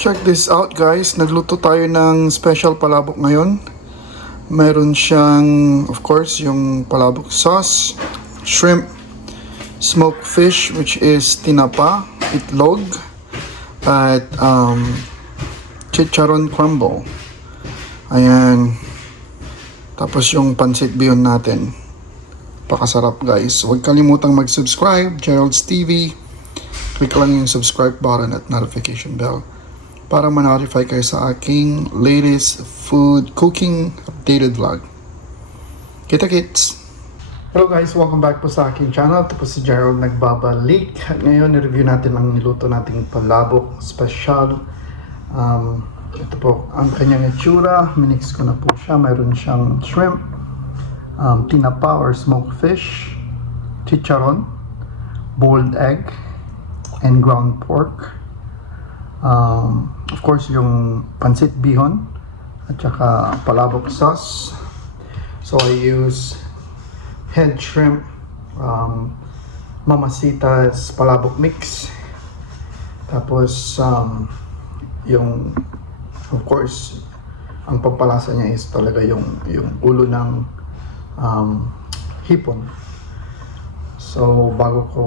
Check this out guys, nagluto tayo ng special palabok ngayon. Meron siyang, of course, yung palabok sauce, shrimp, smoked fish which is tinapa, itlog, at chicharon crumble. Ayan. Tapos yung pancit bihon natin. Pakasarap guys. Huwag kalimutang mag-subscribe, Gerald's TV. Click lang yung subscribe button at notification bell para ma-notify kayo sa aking latest food cooking updated vlog. Kita-kits! Hello guys, welcome back po sa aking channel. Ito po si Gerald nagbabalik. Ngayon, i-review natin ang niluto nating palabok special. Ito po ang kanyang itsura. Minix ko na po siya. Mayroon siyang shrimp, tinapa or smoked fish, chicharon, boiled egg, and ground pork. Of course, yung pancit bihon at saka palabok sauce. So I use head shrimp, Mamacita's palabok mix. Tapos yung, of course, ang pampalasa niya is talaga yung ulo ng hipon. So bago ko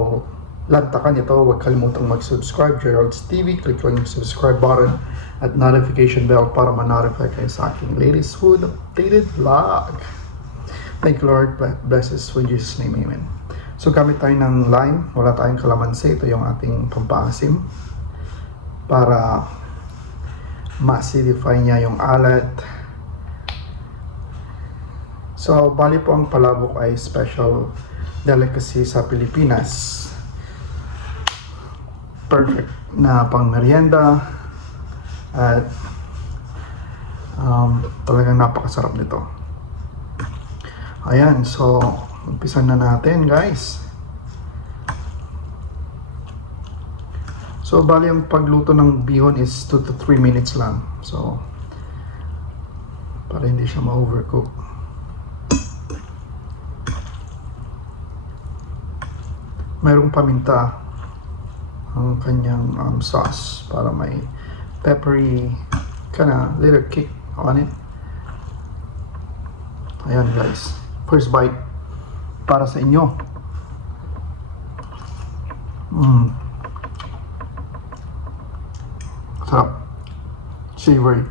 lantakan ito, huwag kalimutang mag-subscribe, Gerald's TV. Click lang yung subscribe button at notification bell para ma-notify kayo sa aking latest food updated vlog. Thank you Lord, bless us in Jesus' name, amen. So gamit tayo ng lime, wala tayong kalamansi. Ito yung ating pampaasim para ma-acidify niya yung alat. So bali po ang palabok ay special delicacy sa Pilipinas. Perfect na pang merienda at talagang napakasarap nito. Ayan, so umpisan na natin guys. So bali ang pagluto ng bihon is 2 to 3 minutes lang. So para hindi siya ma-overcook. Mayroong paminta ang kanyang sauce para may peppery kinda little kick on it. Ayan guys, first bite para sa inyo. Sarap, savory.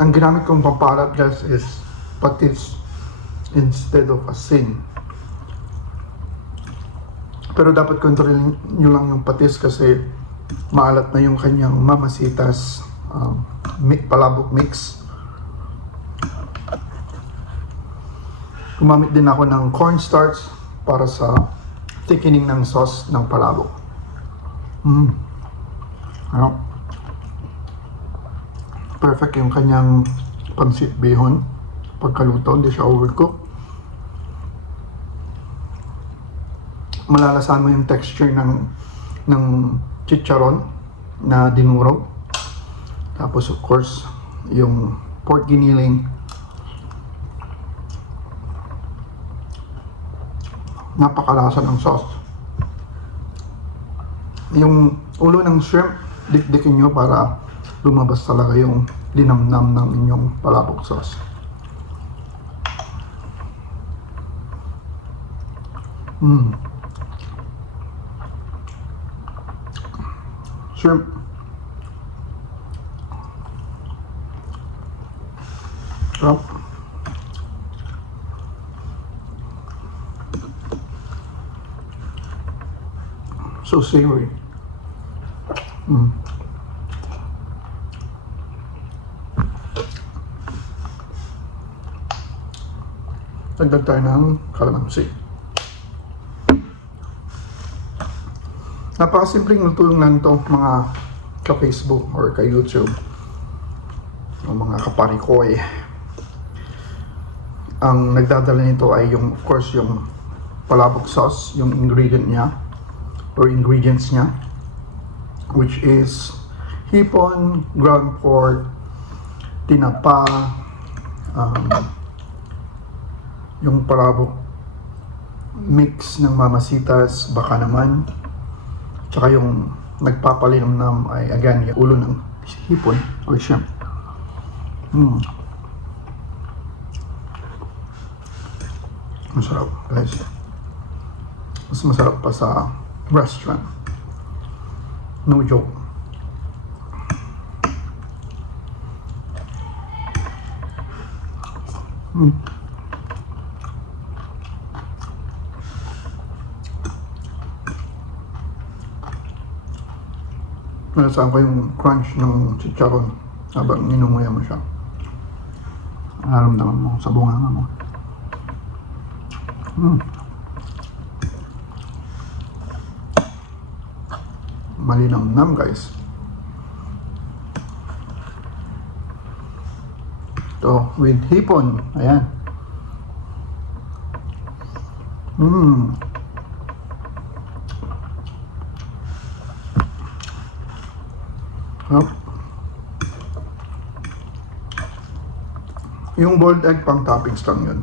Ang ginamit kong pampalat guys is patis instead of asin. Pero dapat kontrolin nyo lang yung patis kasi maalat na yung kanyang Mamacita's palabok mix. Gumamit din ako ng cornstarch para sa thickening ng sauce ng palabok. Ano? Perfect yung kanyang pancit bihon. Pagkaluto, hindi siya overcook. Malalasan mo yung texture ng chicharon na dinurog. Tapos of course yung pork giniling. Napakalasa ng sauce. Yung ulo ng shrimp, dikdikin nyo para lumabas talaga yung linamnam ng inyong palabok sauce. Shrimp. Sarap. So savory. Dagdag tayo ng kalamansi. Napakasimpleng luto lang ito mga ka-Facebook or ka-YouTube o mga kaparikoy. Ang nagdadala nito ay yung, of course, yung palabok sauce, yung ingredient niya or ingredients niya, which is hipon, ground pork, tinapa, yung palabok mix ng Mamacita's, baka naman, tsaka yung nagpapalinamnam ay again yung ulo ng hipon or shrimp. Masarap guys. Mas masarap pa sa restaurant. No joke. Nasaan ko yung crunch ng chicharon habang inunguya mo siya. Naramdaman mo sa bunganga mo. Malinamnam guys. Ito with hipon. Ayan. Yung boiled egg pang toppings lang yun.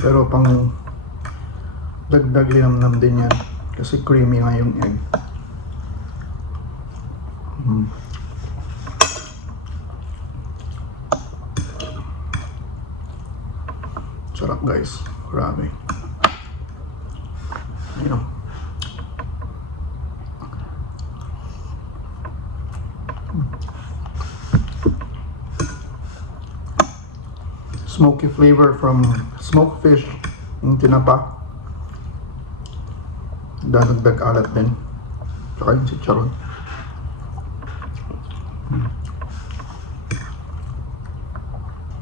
Pero pang dagdag linamnam din yan. Kasi creamy nga yung egg. Sarap guys. Grabe. You know. Smoky flavor from smoked fish yung tinapa. Dadagdag alat din. Tsaka yung chicharon.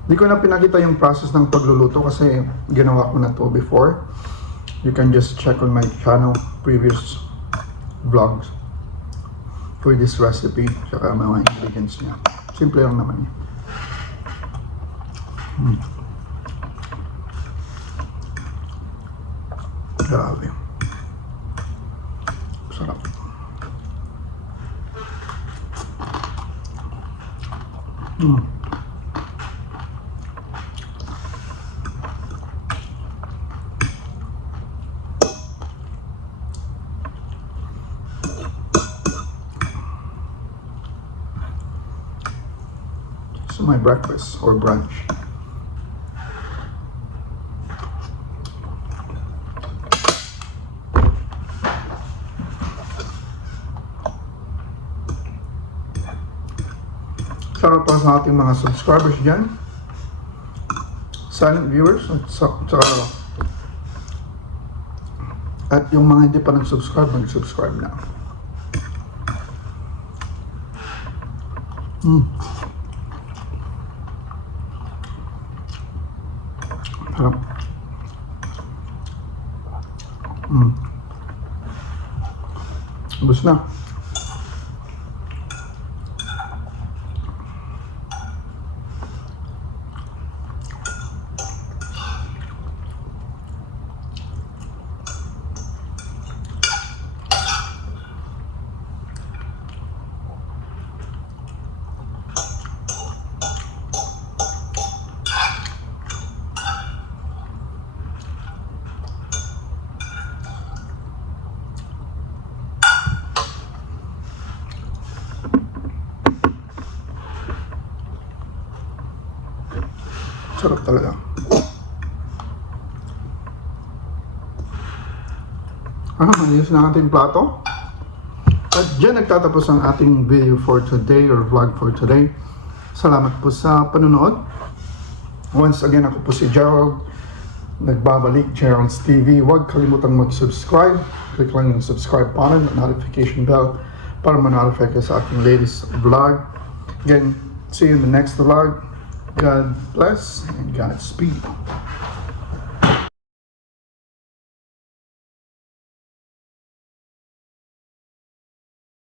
Di ko na pinakita yung process ng pagluluto kasi ginawa ko na to before. You can just check on my channel, previous vlogs for this recipe. Tsaka mga ingredients niya. Simple lang naman niya. Grabe. Sarap. So my breakfast or brunch. Shoutout pa sa ating mga subscribers dyan, silent viewers, at yung mga hindi pa nag-subscribe, mag-subscribe na. Sarap. Ubus na. Sarap talaga. Malinis na ating plato. At dyan nagtatapos ang ating video for today or vlog for today. Salamat po sa panonood. Once again, ako po si Gerald. Nagbabalik, Gerald's TV. Huwag kalimutang mag-subscribe. Click lang yung subscribe button at notification bell para ma-notify ka sa ating latest vlog. Again, see you in the next vlog. God bless and Godspeed.